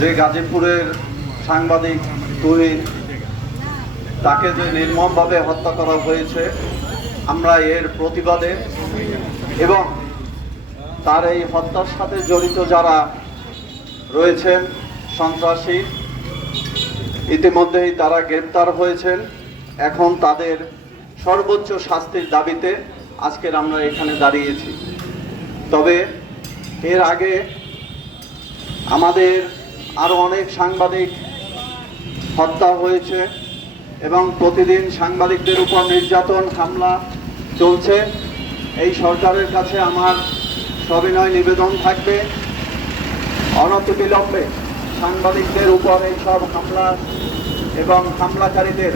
যে গাজীপুরের সাংবাদিক তুহিন, তাকে যে নির্মমভাবে হত্যা করা হয়েছে, আমরা এর প্রতিবাদে এবং তার এই হত্যার সাথে জড়িত যারা রয়েছেন সন্ত্রাসী, ইতিমধ্যেই তারা গ্রেপ্তার হয়েছেন। এখন তাদের সর্বোচ্চ শাস্তির দাবিতে আজকের আমরা এখানে দাঁড়িয়েছি। তবে এর আগে আমাদের আরও অনেক সাংবাদিক হত্যা হয়েছে এবং প্রতিদিন সাংবাদিকদের উপর নির্যাতন, হামলা চলছে। এই সরকারের কাছে আমার সবিনয় নিবেদন থাকবে। অনতিবিলম্বে সাংবাদিকদের উপর এইসব হামলা এবং হামলাকারীদের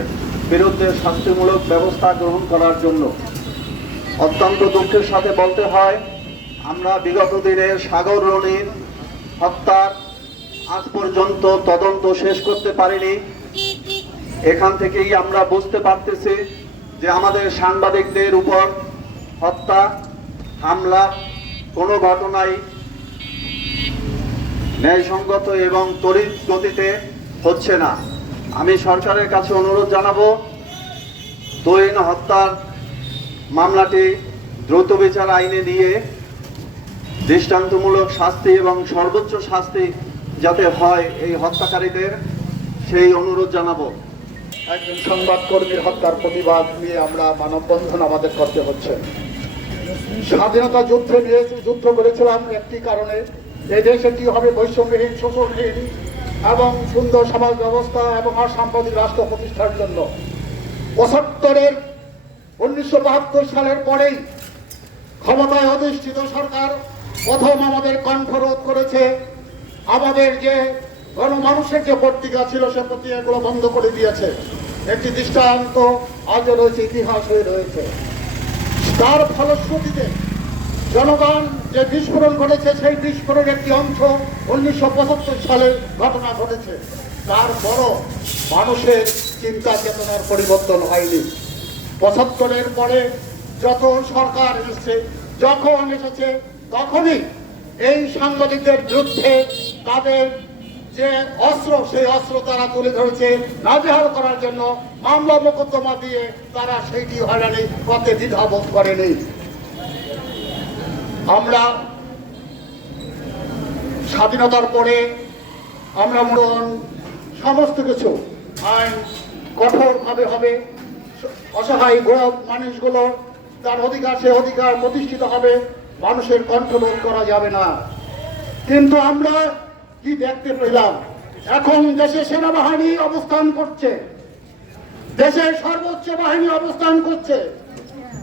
বিরুদ্ধে শাস্তিমূলক ব্যবস্থা গ্রহণ করার জন্য অত্যন্ত দুঃখের সাথে বলতে হয়, আমরা বিগত দিনের সাগর রনির হত্যার আজ পর্যন্ত তদন্ত শেষ করতে পারিনি। এখান থেকেই আমরা বুঝতে পারতেছি যে আমাদের সাংবাদিকদের উপর হত্যা, হামলা কোনো ঘটনাই ন্যায়সঙ্গত এবং তড়িৎ গতিতে হচ্ছে না। আমি সরকারের কাছে অনুরোধ জানাব, তৈন হত্যার মামলাটি দ্রুত বিচার আইনে নিয়ে দৃষ্টান্তমূলক শাস্তি এবং সর্বোচ্চ শাস্তি যাতে হয় এই হত্যাকারীদের, সেই অনুরোধ জানাব। একজন সংবাদকর্মীর হত্যার প্রতিবাদ নিয়ে আমরা মানববন্ধন আমাদের করতে হচ্ছে। স্বাধীনতা যুদ্ধে নিয়ে যুদ্ধ করেছিলাম একটি কারণে। এই দেশ একটি হবে বৈষম্যহীন, শোষণহীন এবং সুন্দর সমাজ ব্যবস্থা এবং অসাম্প্রতিক রাষ্ট্র প্রতিষ্ঠার জন্য। পঁচাত্তরের উনিশশো বাহাত্তর সালের পরেই ক্ষমতায় অধিষ্ঠিত সরকার প্রথম আমাদের কণ্ঠরোধ করেছে। আমাদের যে গণমানুষের যে পত্রিকা ছিল, সে পত্রিকাগুলো বন্ধ করে দিয়েছে। একটি দৃষ্টান্ত আজও রয়েছে, ইতিহাস হয়ে রয়েছে। তার ফলশ্রুতিতে জনগণ যে বিস্ফোরণ ঘটেছে, সেই বিস্ফোরণের একটি অংশ উনিশশো সালের ঘটনা ঘটেছে। তার বড় মানুষের চিন্তা চেতনার পরিবর্তন হয়নি। পঁচাত্তরের পরে যত সরকার এসেছে, যখন এসেছে, তখনই এই সাংবাদিকদের বিরুদ্ধে তাদের যে অস্ত্র, সেই অস্ত্র তারা তুলে ধরেছে, নাজেহাল করার জন্য মামলা মোকদ্দমা দিয়ে তারা সেইটি হয়রানি পথে দ্বিধাবোধ করেনি। আমরা স্বাধীনতার পরে আমরা মূলন সমস্ত কিছু আইন কঠোরভাবে হবে। অসহায় গরিব মানুষগুলো, তার অধিকার, সে অধিকার প্রতিষ্ঠিত হবে। মানুষের কণ্ঠরোধ করা যাবে না। কিন্তু আমরা কি দেখতে পেলাম? এখন দেশে সেনাবাহিনী অবস্থান করছে। দেশের সর্বোচ্চ বাহিনী অবস্থান করছে।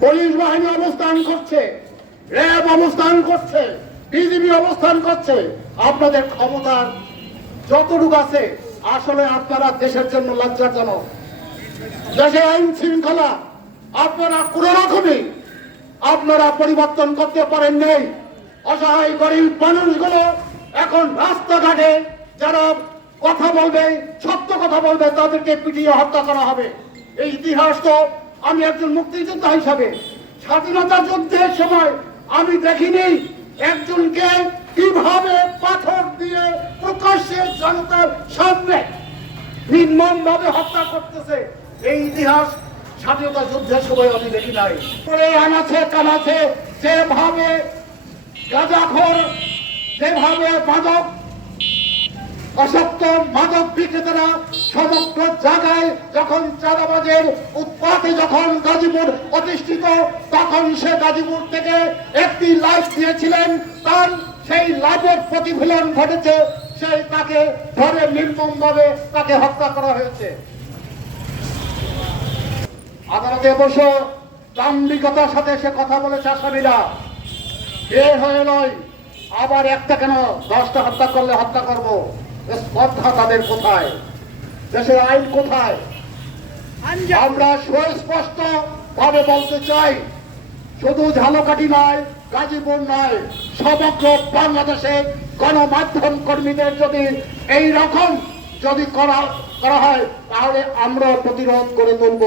পুলিশ বাহিনী অবস্থান করছে। র্যাব অবস্থান করছে। বিজিবি অবস্থান করছে। আপনাদের ক্ষমতার যতটুকু আছে, আসলে আপনারা দেশের জন্য লজ্জাজনক। দেশে আইন শৃঙ্খলা, আপনারা কোন রকমই আপনারা পরিবর্তন করতে পারেন নেই। অসহায় গরিব মানুষগুলো এখন রাস্তাঘাটে যারা কথা বলবে, সত্য কথা বলবে, তাদেরকে পিটিয়ে হত্যা করা হবে। এই ইতিহাস তো আমি একজন মুক্তিযোদ্ধা হিসাবে স্বাধীনতা যুদ্ধের সময় আমি দেখিনি একজনকে কীভাবে পাথর দিয়ে প্রকাশ্যে জনতার সামনে নির্মম ভাবে হত্যা করতেছে। এই ইতিহাস স্বাধীনতা যুদ্ধের সময় আমি দেখি নাই। পরে আনাছে কানাছে যেভাবে গাঁজাখোর যেভাবে মাদক, অসত্য মাদক বিক্রেতারা সমগ্র জায়গায় যখন চাঁদাবাজের উৎপাতে যখন গাজীপুর প্রতিষ্ঠিত তখন সে গাজীপুর থেকে একটি লাইভ দিয়েছিলেন। তার সেই লাইভের প্রতিফলন ঘটেছে। সেই তাকে ধরে নির্মম ভাবে তাকে হত্যা করা হয়েছে। আদালতে বসে দাম্ভিকতার সাথে সে কথা বলেছে আসামিরা। বের হয়ে নয় আবার একটা কেন? দশটা হত্যা করলে হত্যা করব। স্পর্ধা তাদের কোথায়? দেশের আইন কোথায়? আমরা সুস্পষ্ট ভাবে বলতে চাই শুধু ঝালকাঠি নয় গাজীপুর নয় সমগ্র বাংলাদেশে গণমাধ্যম কর্মীদের যদি এই রকম যদি করা করা হয় তাহলে আমরা প্রতিরোধ করে তুলব।